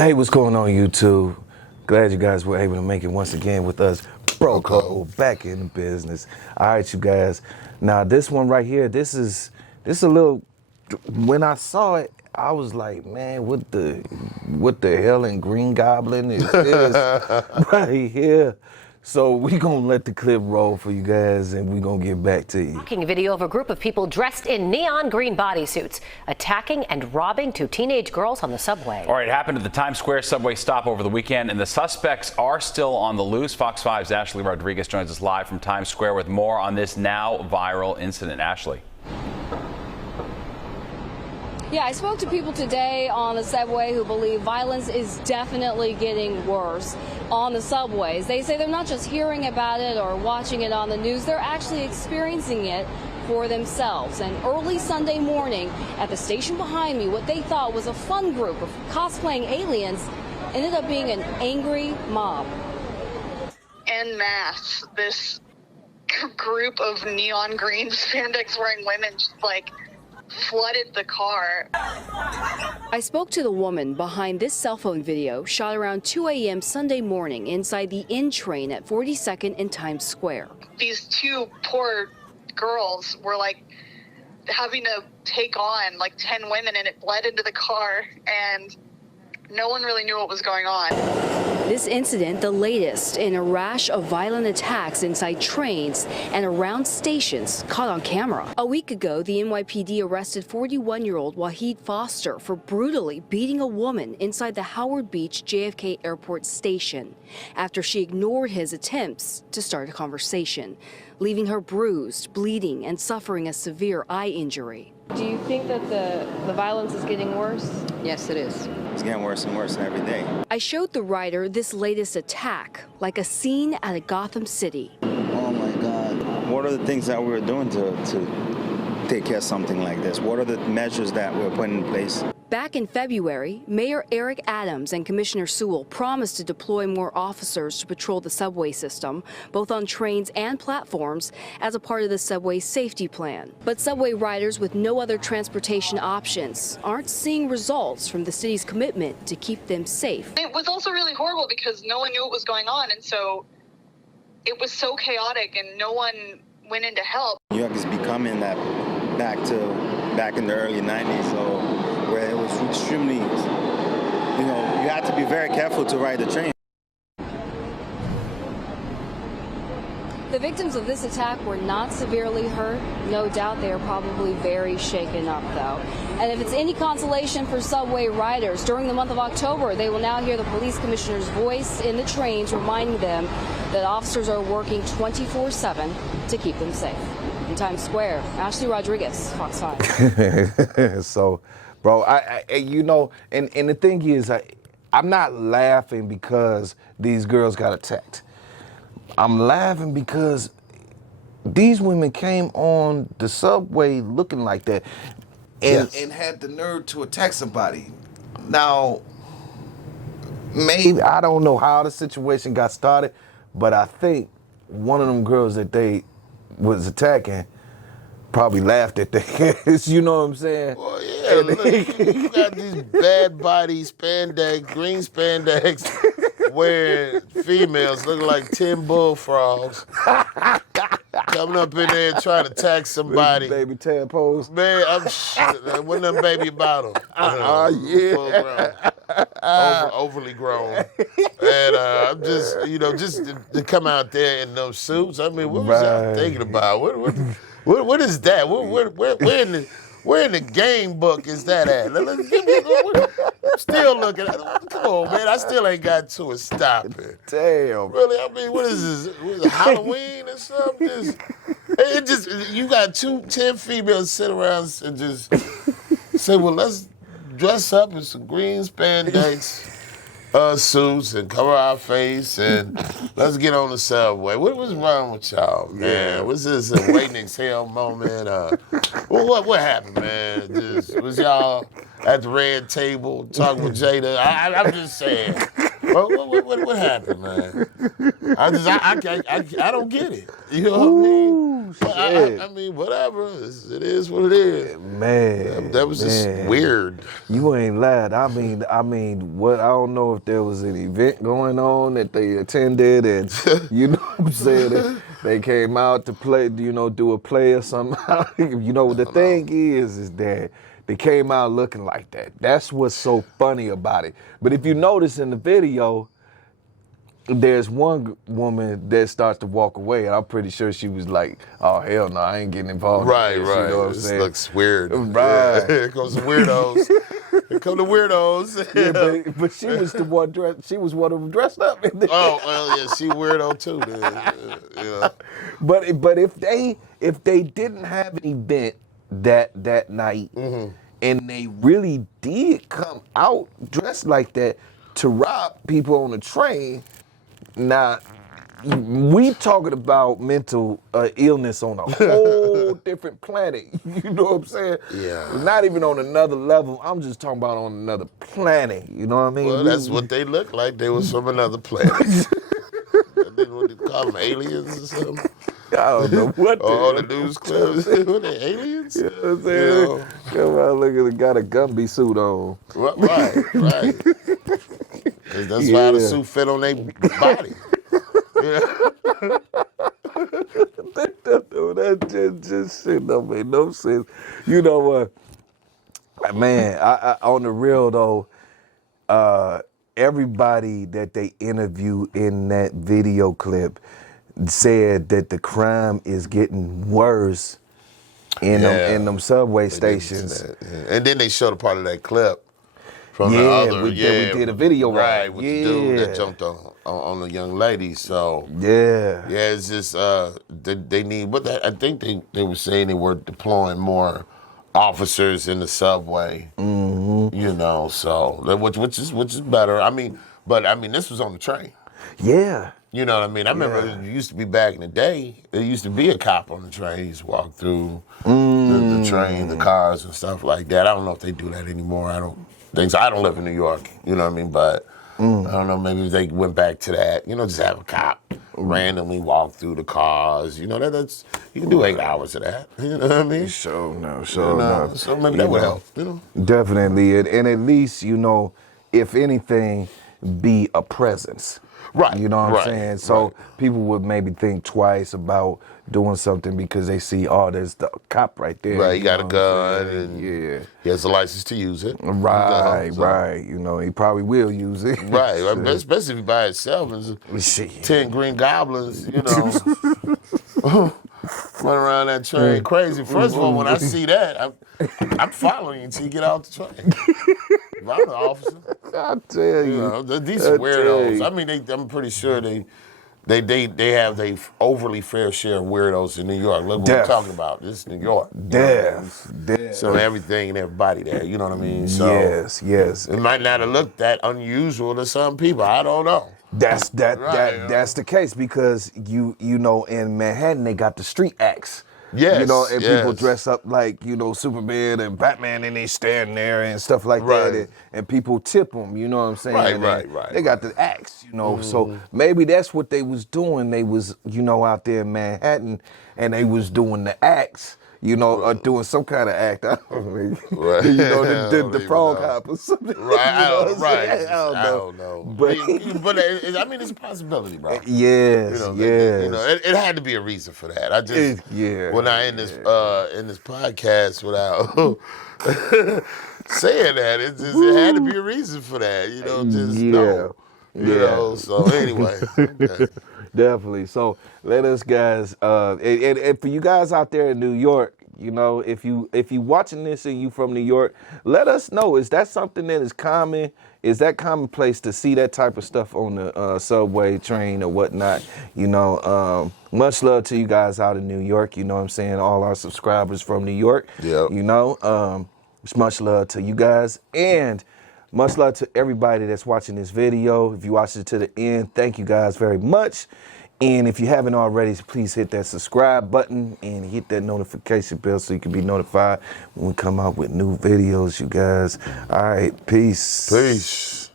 Hey, what's going on, YouTube? Glad you guys were able to make it once again with us. Broco, back in the business. All right, you guys. Now, this one right here, this is a little. When I saw it, I was like, man, what the hell in Green Goblin is this right here? So we gonna let the clip roll for you guys, and we gonna get back to you. Shocking video of a group of people dressed in neon green bodysuits attacking and robbing two teenage girls on the subway. All right, it happened at the Times Square subway stop over the weekend, and the suspects are still on the loose. Fox 5's Ashley Rodriguez joins us live from Times Square with more on this now viral incident. Ashley. Yeah, I spoke to people today on the subway who believe violence is definitely getting worse on the subways. They say they're not just hearing about it or watching it on the news, they're actually experiencing it for themselves. And early Sunday morning at the station behind me, what they thought was a fun group of cosplaying aliens ended up being an angry mob. En masse, this group of neon green spandex wearing women just flooded the car. I spoke to the woman behind this cell phone video shot around 2 a.m. Sunday morning inside the N train at 42nd and Times Square. These two poor girls were having to take on 10 women, and it bled into the car, and no one really knew what was going on. This incident, the latest in a rash of violent attacks inside trains and around stations caught on camera. A week ago, the NYPD arrested 41-year-old Wahid Foster for brutally beating a woman inside the Howard Beach JFK Airport station after she ignored his attempts to start a conversation, leaving her bruised, bleeding, and suffering a severe eye injury. Do you think that the violence is getting worse? Yes, it is. It's getting worse and worse every day. I showed the writer this latest attack, like a scene at a Gotham City. Oh my God. What are the things that we're doing to take care of something like this? What are the measures that we're putting in place? Back in February, Mayor Eric Adams and Commissioner Sewell promised to deploy more officers to patrol the subway system, both on trains and platforms, as a part of the subway safety plan. But subway riders with no other transportation options aren't seeing results from the city's commitment to keep them safe. It was also really horrible because no one knew what was going on, and so it was so chaotic and no one went in to help. New York is becoming that back in the early 90s, so where it was extremely, you had to be very careful to ride the train. The victims of this attack were not severely hurt. No doubt they are probably very shaken up, though. And if it's any consolation for subway riders, during the month of October, they will now hear the police commissioner's voice in the trains reminding them that officers are working 24/7 to keep them safe. In Times Square, Ashley Rodriguez, Fox 5. So, bro, and the thing is, I'm not laughing because these girls got attacked. I'm laughing because these women came on the subway looking like that and had the nerve to attack somebody. Now, maybe, I don't know how the situation got started, but I think one of them girls that they was attacking probably laughed at this, you know what I'm saying? Well, yeah, look, you got these bad body spandex, green spandex, wearing females looking like 10 bullfrogs, coming up in there trying to attack somebody. Baby tadpoles. Man, when them baby bottom. Yeah. Full grown. Overly grown. And I'm just, just to come out there in those suits, I mean, what was y'all thinking about? What is that? Where in the game book is that at? I'm still looking at it. Come on, man. I still ain't got to it. Stop it. Damn. Really? I mean, what is this? Was it Halloween or something? You got 10 females sit around and just say, well, let's dress up in some green spandex suits and cover our face and let's get on the subway. What was wrong with y'all, man? Yeah. Was this a wait and exhale moment? What happened, man? Was y'all at the red table talking with Jada? I'm just saying. What happened, man? I don't get it. You know what I mean? I mean, whatever. It is what it is. Man, that was just weird. You ain't lied. I mean, what? I don't know if there was an event going on that they attended, and you know what I'm saying. They came out to play, do a play or something. The thing is that they came out looking like that. That's what's so funny about it. But if you notice in the video, there's one woman that starts to walk away, and I'm pretty sure she was like, "Oh hell no, I ain't getting involved." Right, in this, right. You know what I'm This saying? looks weird. Right. Here comes the weirdos. Here come the weirdos. Yeah, but she was the one dressed. She was one of them dressed up. Oh well, yeah, she weirdo too. Then. But if they didn't have an event that night, and they really did come out dressed like that to rob people on the train. Now, we talking about mental illness on a whole different planet. You know what I'm saying? Yeah. Not even on another level. I'm just talking about on another planet. You know what I mean? Well, that's what they look like. They was from another planet. What they call them, aliens or something? I don't know what. All the news clips. What they aliens? You know what I'm saying? Come on, look at the got a Gumby suit on. Right. Because that's why the suit fit on their body. That just shit don't make no sense. You know what? Man, I on the real though, everybody that they interview in that video clip said that the crime is getting worse in them subway stations. And then they showed a part of that clip from the other. We did a video right, on. with the dude that jumped on the young lady. So yeah, it's just they need. But I think they were saying they were deploying more officers in the subway. Mm-hmm. So which is better. I mean, this was on the train. Yeah. You know what I mean? I remember it used to be back in the day, there used to be a cop on the train. He used to walk through the train, the cars and stuff like that. I don't know if they do that anymore. I don't think so. I don't live in New York, you know what I mean? But I don't know, maybe they went back to that. Just have a cop randomly walk through the cars. That's you can do 8 hours of that. You know what I mean? Sure no. So maybe that would help, Definitely. And at least, if anything, be a presence. Right. You know what I'm saying? So people would maybe think twice about doing something because they see, there's the cop right there. Right, he got a gun and he has a license to use it. Right. He probably will use it. Right, especially if he by himself and 10 green goblins, running around that train crazy. First of all, when I see that, I'm following you until you get out the train. If I'm the officer, I tell you, these weirdos. I mean, I'm pretty sure they have the overly fair share of weirdos in New York. Look what we're talking about. This is New York. Death. So everything and everybody there. You know what I mean? So yes. It might not have looked that unusual to some people. I don't know. That's the case because in Manhattan they got the street acts. Yes, people dress up like, Superman and Batman, and they stand there and stuff like that, and people tip them, you know what I'm saying? Right. They got the acts, so maybe that's what they was doing. They was, out there in Manhattan, and they was doing the acts, or doing some kind of act. I don't know, the frog hop or something. Right, I don't know. But I mean, it's a possibility, bro. Yes. It had to be a reason for that. I just when I end this podcast without saying that, it had to be a reason for that. So anyway. Okay. Definitely. So let us guys, and for you guys out there in New York, if you watching this and you from New York, let us know. Is that something that is common? Is that commonplace to see that type of stuff on the subway, train, or whatnot? Much love to you guys out in New York. You know what I'm saying? All our subscribers from New York. Yeah. It's much love to you guys, and much love to everybody that's watching this video. If you watched it to the end, thank you guys very much. And if you haven't already, please hit that subscribe button and hit that notification bell so you can be notified when we come out with new videos, you guys. All right, peace. Peace.